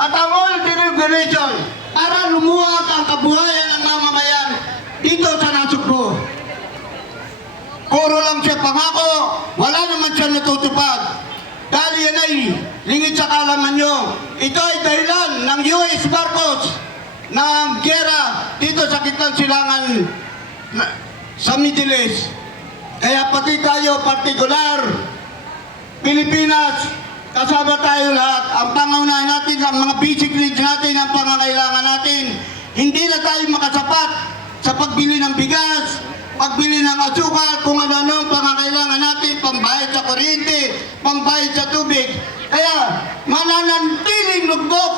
at ang all deregulation para lumuwag ang kabuhayan ng mamamayan dito sa Nasugbu. Puro lang siya pangako, wala naman siya natutupad. Dahil yan ay lingid sa kalaman nyo. Ito ay dahilan ng US Marcos ng gera dito sa kitang silangan sa Middle East. Kaya pati tayo partikular, Pilipinas, kasama tayo lahat. Ang pangunahin natin, ang mga basic needs natin, ang pangangailangan natin. Hindi na tayo makasapat sa pagbili ng bigas, pagbili ng asukal, kung ano-ano ang pangangailangan natin, pambayad sa kuryente, pambayad sa tubig. Kaya mananatiling lugbok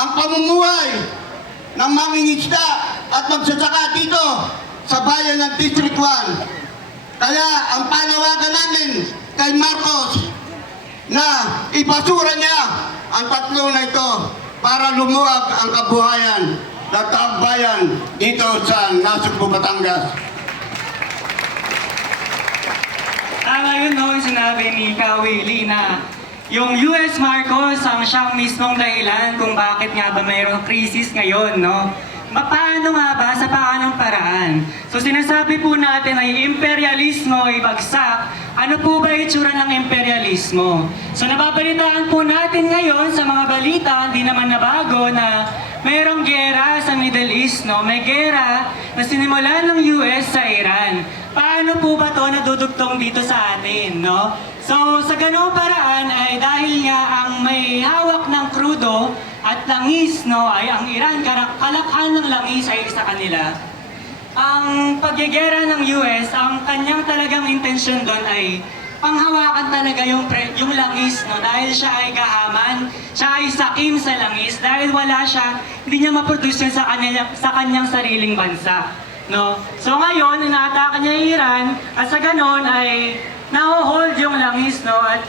ang pamumuhay ng mangingisda at magsasaka dito sa bayan ng District 1. Kaya ang panawagan namin kay Marcos na ipasura niya ang tatlo na ito para lumuwag ang kabuhayan ng taong bayan dito sa Nasugbu, Batangas. Tama yun noon sinabi ni Kawili na yung US Marcos ang siyang mismong dahilan kung bakit nga ba mayroong krisis ngayon, no? Paano nga ba? Sa paanong paraan? So sinasabi po natin ay imperialismo ay bagsak. Ano po ba itsura ng imperialismo? So nababalitaan po natin ngayon sa mga balita, hindi naman nabago na mayroong gera sa Middle East, no? May gera na sinimulan ng US sa Iran. Paano po ba ito nadudugtong dito sa atin, no? So sa ganoong paraan ay dahil nga ang may hawak ng krudo at langis, no, ay ang Iran, kalakhan ng langis ay sa kanila. Ang pagyegera ng US, ang kanyang talagang intensyon doon ay panghawakan talaga yung langis, no, dahil siya ay gahaman, siya ay sakim sa langis, dahil wala siya, hindi niya maproduce yun sa kanyang sariling bansa. No? So ngayon, inaatake niya yung Iran, at sa ganon ay naho-hold yung langis, no, at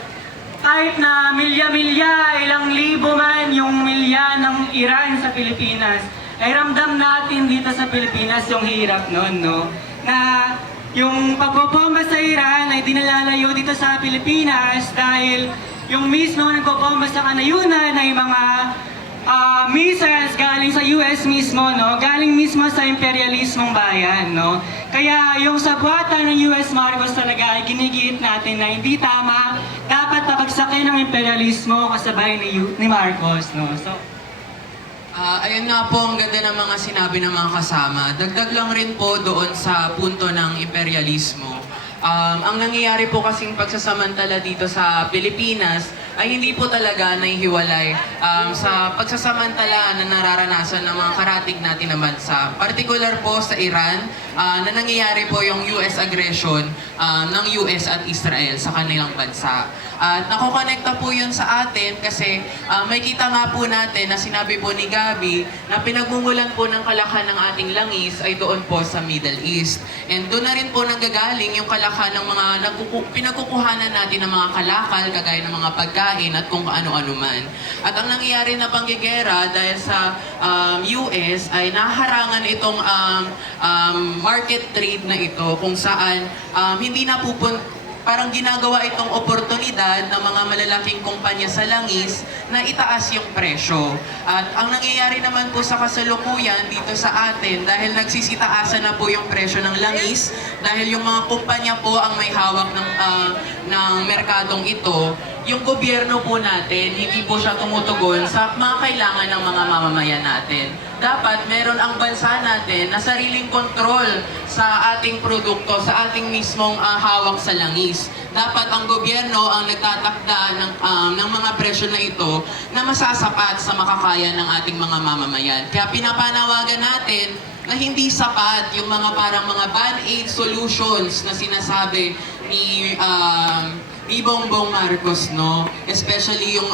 kahit na milya-milya, ilang libo man yung milya ng Iran sa Pilipinas, ay ramdam natin dito sa Pilipinas yung hirap nun, no? Na yung pagbobomba sa Iran ay dinalalayo dito sa Pilipinas dahil yung mismo nagbobomba sa kanayunan ay mga missiles galing sa US mismo, no? Galing mismo sa imperialismong bayan, no? Kaya yung sabwatan ng US Marcos talaga ay ginigiit natin na hindi tama, dapat pabagsakin ng imperialismo kasabay ni Marcos, no? So, ayun nga po, ang ganda ng mga sinabi ng mga kasama. Dagdag lang rin po doon sa punto ng imperialismo. Ang nangyayari po kasing pagsasamantala dito sa Pilipinas ay hindi po talaga naihiwalay sa pagsasamantala na nararanasan ng mga karatig natin na bansa. Partikular po sa Iran, na nangyayari po yung US aggression ng US at Israel sa kanilang bansa. At nakokonekta po yun sa atin kasi may kita nga po natin na sinabi po ni Gabi na pinagmumulan po ng kalakhan ng ating langis ay doon po sa Middle East. And doon na rin po nanggagaling yung kalakhan ng mga pinagkukuhanan natin ng mga kalakal, kagaya ng mga pagkain at kung ano-ano man. At ang nangyayari na panggigera dahil sa US ay naharangan itong market trade na ito kung saan hindi na parang ginagawa itong oportunidad ng mga malalaking kumpanya sa langis na itaas yung presyo. At ang nangyayari naman po sa kasalukuyan dito sa atin, dahil nagsisitaasan na po yung presyo ng langis, dahil yung mga kumpanya po ang may hawak ng merkadong ito, yung gobyerno po natin, hindi po siya tumutugon sa mga kailangan ng mga mamamayan natin. Dapat meron ang bansa natin na sariling kontrol sa ating produkto, sa ating mismong hawak sa langis. Dapat ang gobyerno ang nagtatakda ng mga presyo na ito na masasapat sa makakaya ng ating mga mamamayan. Kaya pinapanawagan natin na hindi sapat yung mga parang mga band-aid solutions na sinasabi ni Bongbong Marcos, no? Especially yung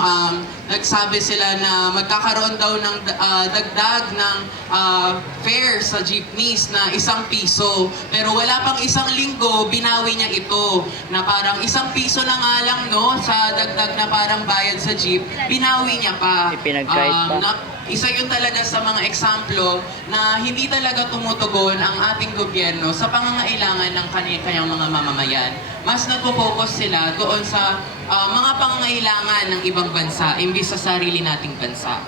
nagsabi sila na magkakaroon daw ng dagdag ng fare sa jeepneys na ₱1. Pero wala pang isang linggo, binawi niya ito. Na parang ₱1 na nga lang, no? Sa dagdag na parang bayad sa jeep, binawi niya pa. Ipinagkait pa. isa yun talaga sa mga eksemplo na hindi talaga tumutugon ang ating gobyerno sa pangangailangan ng kanyang mga mamamayan. Mas nagpo-focus sila doon sa mga pangangailangan ng ibang bansa imbis sa sarili nating bansa.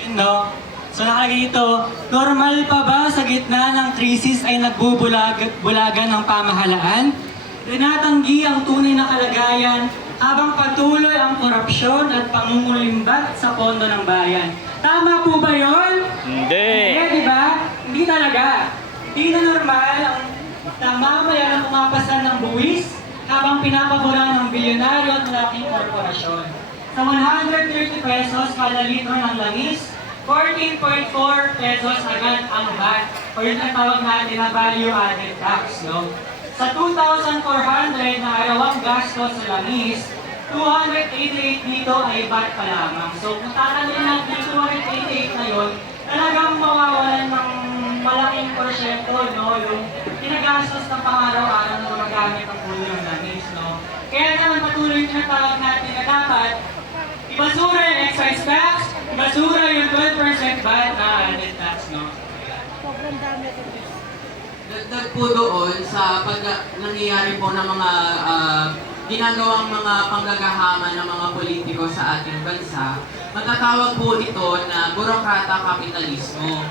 Yun, no? So nakalagay dito, normal pa ba sa gitna ng krisis ay nagbubulagan ng pamahalaan? Tinatanggi ang tunay na kalagayan habang patuloy ang korupsyon at pangungulimbat sa pondo ng bayan. Tama po ba yun? Hindi. Hindi, di ba? Hindi talaga. Hindi na normal ang mamamayan ang pumapasa ng buwis habang pinapaboran ng bilyonaryo at malaking korporasyon. Sa 130 pesos kada litro ng langis, 14.4 pesos agad ang VAT o yun ang tawag natin na value added tax, no? Sa 2,400 na arawang gastos sa langis, 288 dito ay VAT pa lamang. So kung tatanungin natin yung 288 na yun, talagang mawawalan ng malaking porsyento, no? Yung ginagastos ng pang-araw-araw na gumagamit ang puno ng langis, no? Kaya naman patuloy yung tinatawag natin na dapat ibasura yung excise tax, ibasura yung 12% VAT na added tax, no? Dagdag po doon sa nangyayari po ng mga ginagawang mga panggagahama ng mga politiko sa ating bansa, matatawag po ito na burokrata kapitalismo.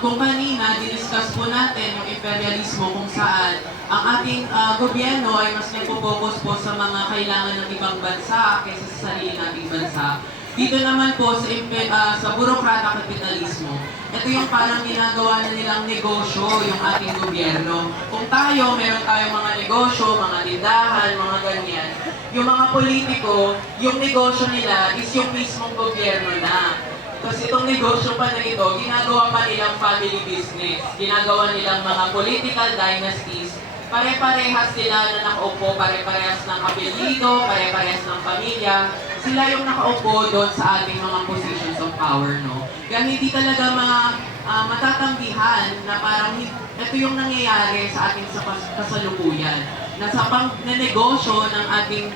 Kung kanina, diniscuss po natin yung imperialismo kung saan ang ating gobyerno ay mas nagpo-focus po sa mga kailangan ng ibang bansa kaysa sa sarili nating bansa. Dito naman po sa burokrata kapitalismo, ito yung parang ginagawa na nilang negosyo yung ating gobyerno. Kung tayo, meron tayong mga negosyo, mga tindahan, mga ganyan, yung mga politiko, yung negosyo nila is yung mismong gobyerno na. Kasi itong negosyo pa na ito, ginagawa pa nilang family business, ginagawa nilang mga political dynasties, pare-parehas sila na nakaupo, pare-parehas ng apelyido, pare-parehas ng pamilya, sila yung nakaupo doon sa ating mga positions of power, no? Kaya hindi talaga mga matatanggihan na parang ito yung nangyayari sa ating kasalukuyan. Na sa pang-negosyo ng ating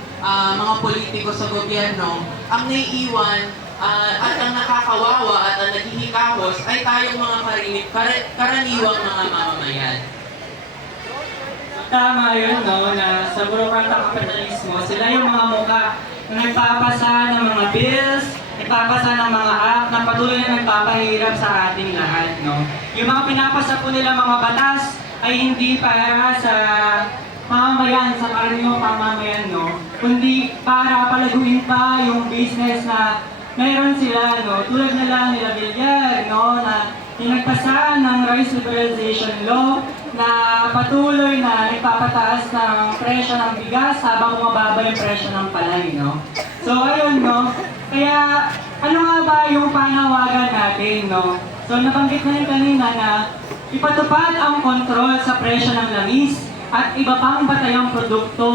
mga politiko sa gobyerno, ang naiiwan at ang nakakawawa at ang naghihikahos ay tayong mga karaniwang mga mamamayan. Tama yun, no, na sa burokrata kapitalismo, sila yung mga mukha na nagpapasa ng mga bills, nagpapasa ng mga act na patuloy na nagpapahirap sa ating lahat, no. Yung mga pinapasa po nila mga batas ay hindi para sa mamamayan, sa karaniwang pamamayan, no, kundi para palaguin pa yung business na meron sila, no, tulad na lang nila Villar, no, na pinagpasa ng rice liberalization law na patuloy na nagpapataas ng presyo ng bigas habang bumababa yung presyo ng palay, no? So, ayun, no? Kaya, ano nga ba yung panawagan natin, no? So, nabanggit na rin kanina na ipatupad ang kontrol sa presyo ng langis at iba pang batayang produkto